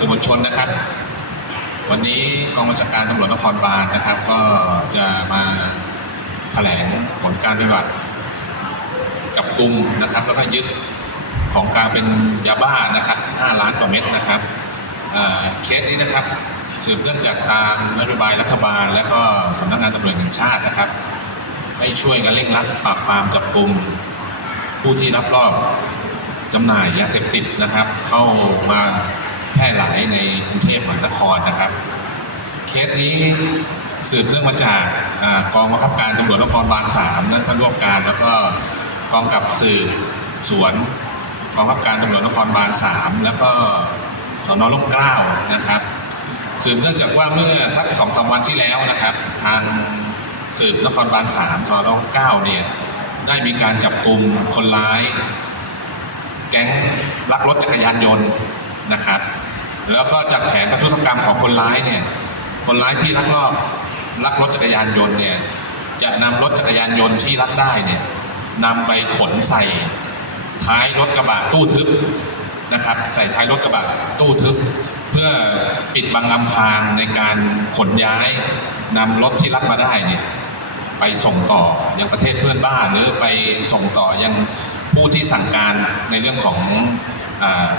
ส่วนนะครับ วันนี้กองบัญชาการตำรวจนครบาลนะครับ ก็จะมาแถลงผลการปฏิบัติจับกลุ่มนะครับ แล้วก็ยึดของกลางเป็นยาบ้านะครับ 5 ล้านกว่าเม็ดนะครับเเคสนี้นะครับสืบเนื่องจากทางนโยบายรัฐบาล และก็สำนักงานตำรวจแห่งชาตินะครับให้ช่วยกันเร่งรัดปราบปรามจับกลุ่มผู้ที่รับรอบจำหน่ายยาเสพติดนะครับ เข้ามา ร่หลายในกรุงเทพมหานครนะครับ เคสนี้สืบเนื่องมาจากกองบังคับการตำรวจนครบาลสามนะท่านร่วมการแล้วก็กองกับสืบสวนกองบังคับการตำรวจนครบาลสามแล้วก็สนร่มเกล้านะครับสืบเนื่องจากว่าเมื่อสักสองสามวันที่แล้วนะครับ ทางสืบนครบาลสามสนร่มเกล้าเนี่ยได้มีการจับกลุ่มคนร้าย แก๊งลักรถจักรยานยนต์นะครับ แล้วก็จากแผนประทุษกรรมของคนร้ายเนี่ย คนร้ายที่ลักลอบลักรถจักรยานยนต์เนี่ย จะนำรถจักรยานยนต์ที่ลักได้เนี่ยนำไปขนใส่ท้ายรถกระบะตู้ทึบนะครับ ใส่ท้ายรถกระบะตู้ทึบ เพื่อปิดบังลำพรางในการขนย้ายนำรถที่ลักมาได้เนี่ยไปส่งต่อยังประเทศเพื่อนบ้านหรือไปส่งต่อยังผู้ที่สั่งการในเรื่องของ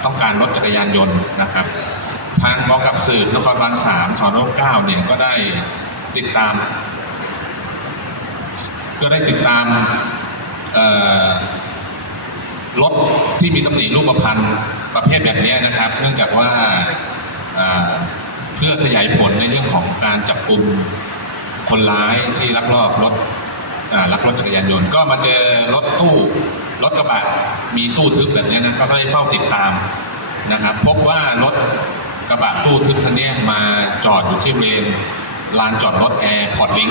ต้องการรถจักรยานยนต์นะครับ ทางกองกับสืบนครบาลสามสอนเก้าเนี่ยก็ได้ติดตาม ก็ได้ติดตามรถที่มีตำหนิรูปพรรณประเภทแบบนี้นะครับ เนื่องจากว่าเพื่อขยายผลในเรื่องของการจับกลุ่มคนร้ายที่ลักลอบรถลักรถจักรยานยนต์ ก็มาเจอรถตู้ รถกระบะมีตู้ทึบแบบนี้นะก็ได้เฝ้าติดตามนะครับ พบว่ารถกระบะตู้ทึบคันนี้มาจอดอยู่ที่บริเวณลานจอดรถแอร์พอร์ตลิง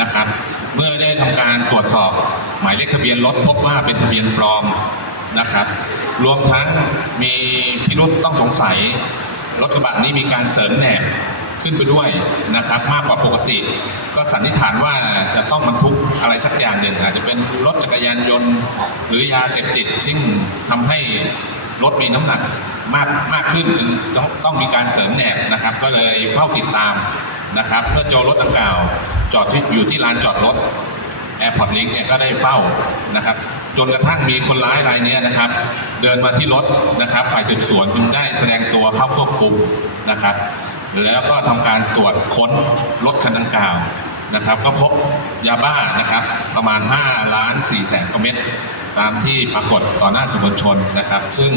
นะครับ เมื่อได้ทำการตรวจสอบหมายเลขทะเบียนรถพบว่าเป็นทะเบียนปลอมนะครับ รวมทั้งมีพิรุษต้องสงสัย รถกระบะนี้มีการเสริมแหนบ ขึ้นไปด้วยนะครับ มากกว่าปกติ ก็สันนิษฐานว่าจะต้องบรรทุกอะไรสักอย่างหนึ่งอาจจะเป็นรถจักรยานยนต์ หรือยาเสพติดซึ่งทำให้รถมีน้ำหนักมากมากขึ้นจึงต้องต้องมีการเสริมแหนบนะครับ ก็เลยเฝ้าติดตามนะครับเมื่อเจอรถดังกล่าว จอดที่อยู่ที่ลานจอดรถแอร์พอร์ตลิงเนี่ยก็ได้เฝ้านะครับจนกระทั่งมีคนร้ายรายนี้นะครับ เดินมาที่รถนะครับ ฝ่ายสืบสวนจึงได้แสดงตัวเข้าควบคุมนะครับ แล้วก็ทำการตรวจค้นรถคันดังกล่าวนะครับ ก็พบยาบ้านะครับประมาณ5ล้าน4แสนกว่าเม็ดตามที่ปรากฏต่อหน้าสื่อมวลชนนะครับ ซึ่ง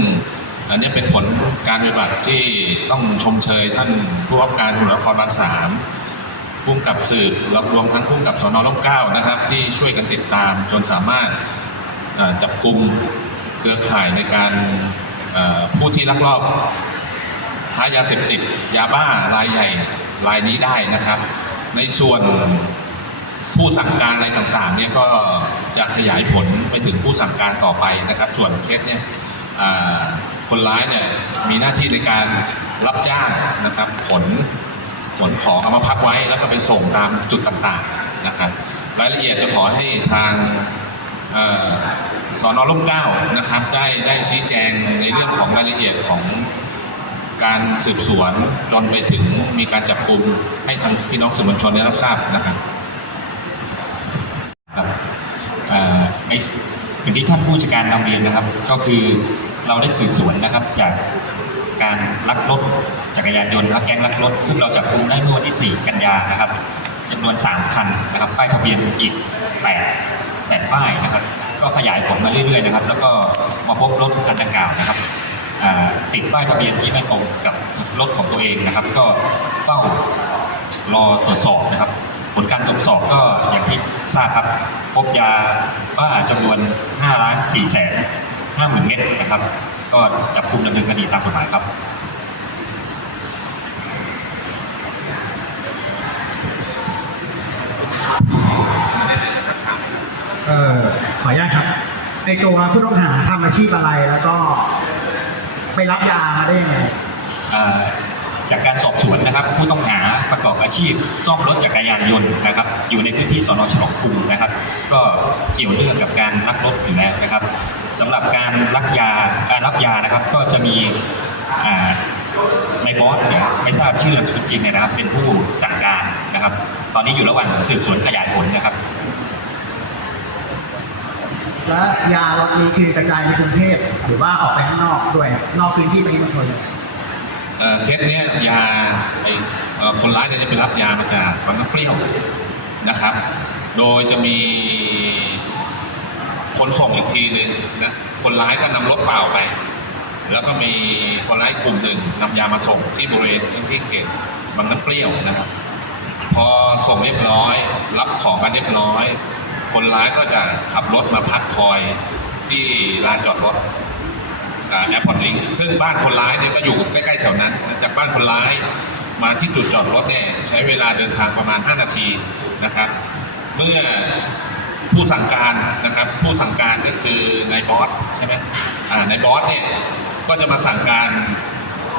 อันนี้เป็นผลการปฏิบัติที่ต้องชมเชยท่านผู้ว่าการตำรวจนครบาลสามพุ่มกับสืบแล้วรวมทั้งพุ่มกับสนร่มเก้านะครับ ที่ช่วยกันติดตามจนสามารถจับกลุ่มเครือข่ายในการผู้ที่ลักลอบ ค้ายาเสพติดยาบ้ารายใหญ่รายนี้ได้นะครับ ในส่วนผู้สั่งการอะไรต่างๆเนี่ยก็จะขยายผลไปถึงผู้สั่งการต่อไปนะครับ ส่วนเคสเนี่ยคนร้ายเนี่ยมีหน้าที่ในการรับจ้างนะครับขนขนของเอามาพักไว้แล้วก็ไปส่งตามจุดต่างๆนะครับ รายละเอียดจะขอให้ทางอสอนอร่มเกล้านะครับ ได้ได้ชี้แจงในเรื่องของรายละเอียดของ การสืบสวนจนไปถึงมีการจับกลุ่มให้ทางพี่น้องสื่อมวลชนได้รับทราบนะครับครับอย่างที่ท่านผู้จัดการนำเรียนนะครับ ก็คือเราได้สืบสวนนะครับจากการลักรถจักรยานยนต์นะครับแก๊งลักรถ ซึ่งเราจับกลุมได้เมื่อวันที่ 4 กันยานะครับจำนวน 3 คันนะครับป้ายทะเบียนอีก 8 8 ป้ายนะครับ ก็ขยายผลมาเรื่อยๆนะครับ แล้วก็มาพบรถคันดังกล่าวนะครับ ติดป้ายทะเบียนที่ไม่ตรงกับรถของตัวเองนะครับ ก็เฝ้ารอตรวจสอบนะครับ ผลการตรวจสอบก็อย่างที่ทราบครับพบยาบ้าจำนวน5ล้าน4แสน5หมื่นเม็ดนะครับ ก็จับกลุ่มดำเนินคดีตามกฎหมายครับเออขออนุญาตครับในตัวผู้ต้องหาทำอาชีพอะไรแล้วก็ ไปรับยามาได้ยังไงอ่าจากการสอบสวนนะครับ ผู้ต้องหาประกอบอาชีพซ่อมรถจักรยานยนต์นะครับ อยู่ในพื้นที่สนฉลองกรุงนะครับ ก็เกี่ยวเนื่องกับการลักรถอยู่แล้วนะครับสำหรับการลักยาการรับยานะครับ ก็จะมีอ่าในบอสเนี่ยไม่ทราบชื่อนามสกุลจริงนะครับ เป็นผู้สั่งการนะครับ ตอนนี้อยู่ระหว่างสืบสวนขยายผลนะครับ และยาล็อตนี้คือกระจายในกรุงเทพหรือว่าออกไปข้างนอกด้วย นอกพื้นที่ปริมณฑลเลยเอ่อเคสเนี้ยยาไอเอ่อคนร้ายเนี่ยจะไปรับยามาจากบางน้ำเปรี้ยวนะครับ โดยจะมีคนส่งอีกทีหนึ่งนะคนร้ายก็นำรถเปล่าไป แล้วก็มีคนร้ายกลุ่มหนึ่งนำยามาส่งที่บริเวณพื้นที่เขตบางน้ำเปรี้ยวนะครับ พอส่งเรียบร้อย รับของกันเรียบร้อย คนร้ายก็จะขับรถมาพักคอยที่ลานจอดรถแอร์พอร์ตลิงซึ่งบ้านคนร้ายเนี่ยก็อยู่ใกล้ๆแถวนั้น จากบ้านคนร้ายมาที่จุดจอดรถเนี่ยใช้เวลาเดินทางประมาณ 5 นาทีนะครับ เมื่อผู้สั่งการนะครับผู้สั่งการก็คือนายบอสใช่ไหมนายบอสเนี่ยก็จะมาสั่งการ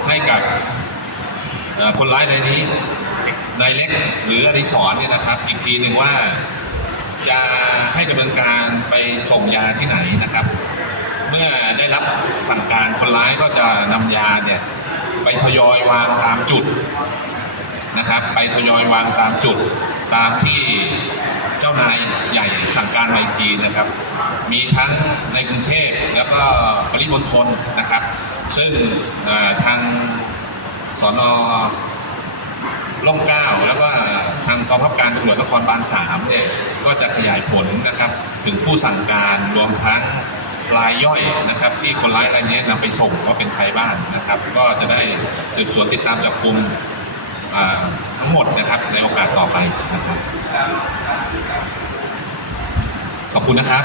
ให้กับคนร้ายรายนี้นายเล็กหรืออดิศรเนี่ยนะครับ อีกทีหนึ่งว่า จะให้ดำเนินการไปส่งยาที่ไหนนะครับ เมื่อได้รับสั่งการคนร้ายก็จะนำยาเนี่ยไปทยอยวางตามจุดนะครับ ไปทยอยวางตามจุดตามที่เจ้านายใหญ่สั่งการมาอีกทีนะครับ มีทั้งในกรุงเทพแล้วก็ปริมณฑลนะครับ ซึ่งทางสอนอ ร่มเก้าแล้วก็ทางกองบับการตำรวจนครบาลสามเนี่ยก็จะขยายผลนะครับ ถึงผู้สั่งการรวมทั้งรายย่อยนะครับ ที่คนร้ายรายนี้นำไปส่งว่าเป็นใครบ้างนะครับ ก็จะได้สืบสวนติดตามจับกลุ่มทั้งหมดนะครับในโอกาสต่อไปนะครับขอบคุณนะครับ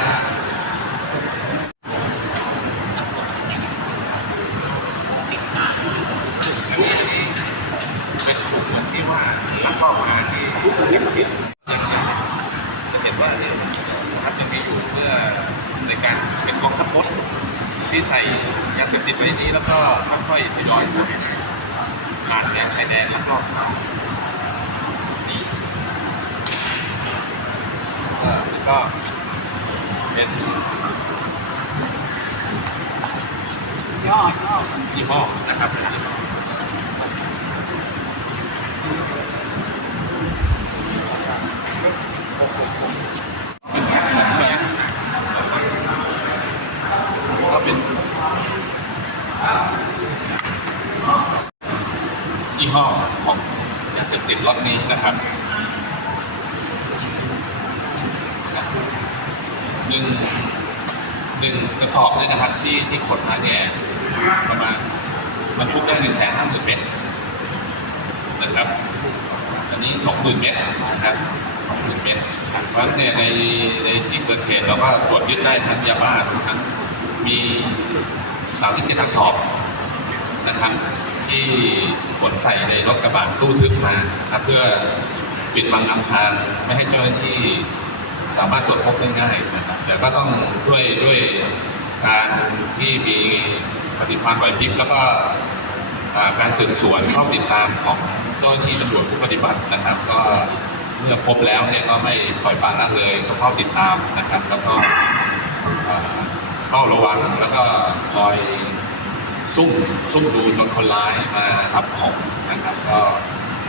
เป็นกลุ่มเหมือนที่ว่ารับมอบหมายที่ทุกคนเรียกผิดจะเห็นว่าเนี่ยนะครับยังมีอยู่เพื่อในการเป็นกองทัพรถที่ใส่ยาเสพติดไว้ในนี้แล้วก็ค่อยๆทยอยผ่าน แดนชายแดนลักลอบเขานี่เออแล้วก็เป็นยอดยี่ห้อนะครับเป็นแบบเหมือนแบบก็เป็นยี่ห้อของยาเสพติด ล็อตนี้นะครับหนึ่งหนึ่งกระสอบเนี่ยนะครับที่ที่ขนมาเนี่ยประมาณบรรทุกได้หนึ่งแสนห้าหมื่นเมตรนะครับอันนี้สองหมื่นเมตรนะครับสองหมื่นเมตรเพราะเนี่ยในในที่เกิดเหตุเราก็ตรวจยึดได้ทั้งยาบ้าทั้งมีสามสิบเจ็ดกระสอบนะครับ ที่ขนใส่ในรถกระบะตู้ทึบมาครับเพื่อปิดบังอำพรางไม่ให้เจ้าหน้าที่สามารถตรวจพบได้ง่ายนะครับ แต่ก็ต้องด้วยด้วยการที่มีปฏิภาณไหวพริบแล้วก็การสืบสวนเข้าติดตามของเจ้าหน้าที่ตำรวจผู้ปฏิบัตินะครับ ก็เมื่อพบแล้วเนี่ยก็ไม่ปล่อยปละละเลยก็เฝ้าติดตามนะครับ แล้วก็เฝ้าระวังแล้วก็คอย ซุ่มซุ่มดูจนคนร้ายมารับของนะครับ ก็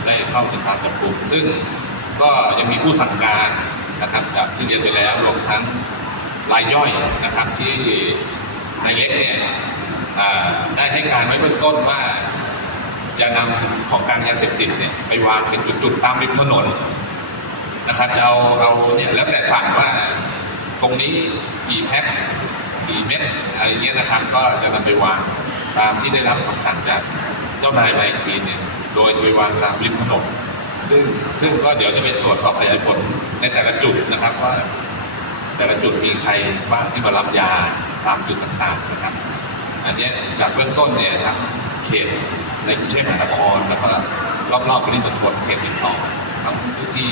ได้เข้าติดตามจับกลุ่มซึ่งก็ยังมีผู้สั่งการนะครับจากที่เรียนไปแล้วรวมทั้งรายย่อยนะครับที่นายเล็กเนี่ยได้ให้การไว้เบื้องต้นว่าจะนำของกลางยาเสพติดเนี่ยไปวางเป็นจุดๆตามริมถนนนะครับจะเอาเอาเนี่ยแล้วแต่สั่งว่าตรงนี้กี่แพ็คกี่เม็ดอะไรเงี้ยนะครับ ก็จะนำไปวาง ตามที่ได้รับคำสั่งจากเจ้านายมาอีกทีหนึ่งโดยจะไปวางตามริมถนนซึ่งซึ่งก็เดี๋ยวจะไปตรวจสอบขยายผลในแต่ละจุดนะครับว่า แต่ละจุดมีใครบ้างที่มารับยาตามจุดต่างๆนะครับ อันนี้จากเบื้องต้นเนี่ยทั้งเขตในกรุงเทพมหานครแล้วก็รอบๆปริมณฑลเขตติดต่อทั้งพื้นที่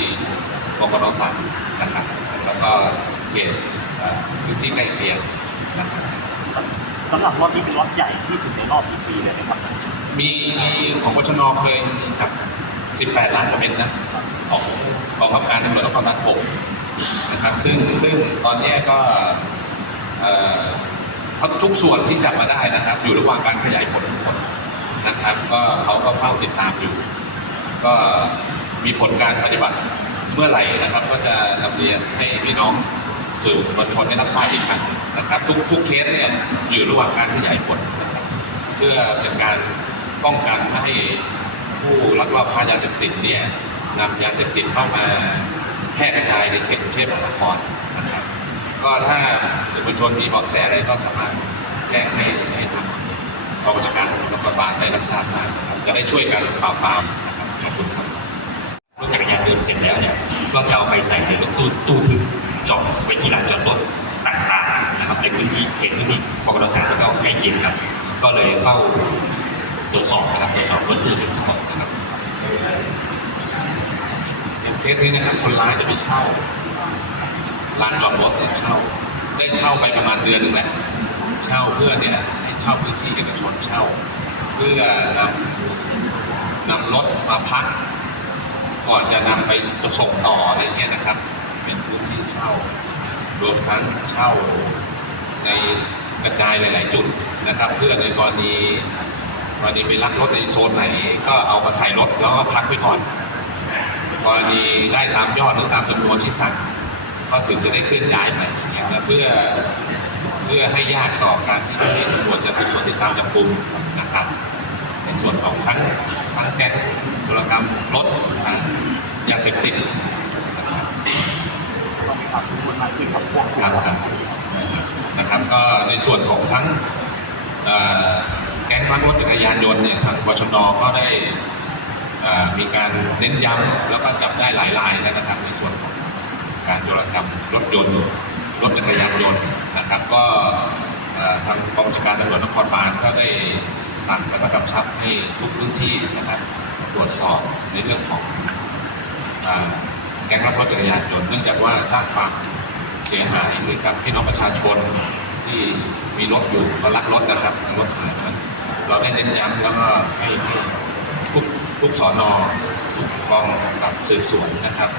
บกนสามนะครับ แล้วก็เขตพื้นที่ใกล้เคียงนะครับ สำหรับรถนี้เป็นรถใหญ่ที่สุดในรอบกี่ปีเลยนะครับ มีของปชนเคยมีกับ 18 ล้านกว่าเม็ดนะ ของกองบังคับการตำรวจนครบาล6นะครับ ซึ่งซึ่งตอนนี้ก็เอ่อทุกส่วนที่จับมาได้นะครับ อยู่ระหว่างการขยายผลทั้งหมดนะครับ ก็เขาก็เฝ้าติดตามอยู่ ก็มีผลการปฏิบัติเมื่อไหร่นะครับ ก็จะนำเรียนให้พี่น้องสื่อมวลชนได้รับทราบอีกครั้ง นะครับทุกทุกเคสเนี่ยอยู่ระหว่างการขยายผลนะครับเพื่อเป็นการป้องกันไม่ให้ผู้ลักลอบค้ายาเสพติดเนี่ยนำยาเสพติดเข้ามาแพร่กระจายในเขตกรุงเทพมหานครนะครับก็ถ้าสื่อมวลชนมีเบาะแสอะไรก็สามารถแจ้งให้ให้ทางกองบัญชาการตำรวจนครบาลได้รับทราบได้นะครับจะได้ช่วยกันปราบปรามนะครับขอบคุณครับรถจักรยานยนต์เสร็จแล้วเนี่ยก็จะเอาไปใส่ในรถตู้ตู้ทึบจอดไว้ที่ลานจอดรถ นะครับในพื้นที่เขตพื้นที่พกรสามแล้วก็ใกล้เคียงครับ ก็เลยเฝ้าตรวจสอบครับตรวจสอบรถตู้ทึบทั้งหมดนะครับอย่างเคสนี้นะครับคนร้ายจะไปเช่าลานจอดรถเนี่ยเช่า ได้เช่าไปประมาณเดือนหนึ่งแล้วเช่าเพื่อเนี่ยให้เช่าพื้นที่เอกชนเช่า เพื่อนำนำรถมาพักก่อนจะนำไปส่งต่ออะไรเงี้ยนะครับ เป็นพื้นที่เช่ารวมทั้งเช่า ในกระจายหลาย ๆ จุดนะครับ เพื่อในกรณีกรณีไปลักรถในโซนไหน ก็เอามาใส่รถแล้วก็พักไว้ก่อน กรณีได้ตามยอดหรือตามจำนวนที่สั่งก็ถึงจะได้เคลื่อนย้ายไปเพื่อเพื่อให้ยากต่อการที่เจ้าหน้าที่ตำรวจจะสืบสวนติดตามจับกลุ่มนะครับ ในส่วนของทั้งทั้งแก๊งธุรกรรมรถนะยาเสพติดนะครับมีความคุ้มมากขึ้นครับพวกครับครับ นะครับก็ในส่วนของทั้งแก๊งลักรถจักรยานยนต์เนี่ยทางบชนก็ได้มีการเน้นย้ำแล้วก็จับได้หลายรายแล้วนะครับในส่วนของการโจรกรรมรถยนต์รถจักรยานยนต์นะครับ ก็ทางกองบัญชาการตำรวจนครบาลก็ได้สั่งและกำชับให้ทุกพื้นที่นะครับตรวจสอบในเรื่องของแก๊งลักรถจักรยานยนต์เนื่องจากว่าสร้างความเสียหายให้กับพี่น้องประชาชน ที่มีรถอยู่ก็ลักรถนะครับรถหายมันเราได้เน้นย้ำแล้วก็ให้ทุกทุกสอนอทุกกองกับสืบสวนนะครับ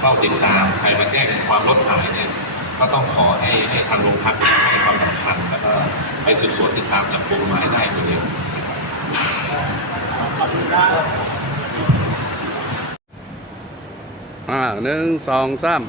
เฝ้าติดตามใครมาแจ้งความรถหายเนี่ยก็ต้องขอให้ให้ทางโรงพักให้ความสำคัญแล้วก็ไปสืบสวนติดตามจับกลุ่มมาให้ได้โดยเร็วอ่าหนึ่งสองสาม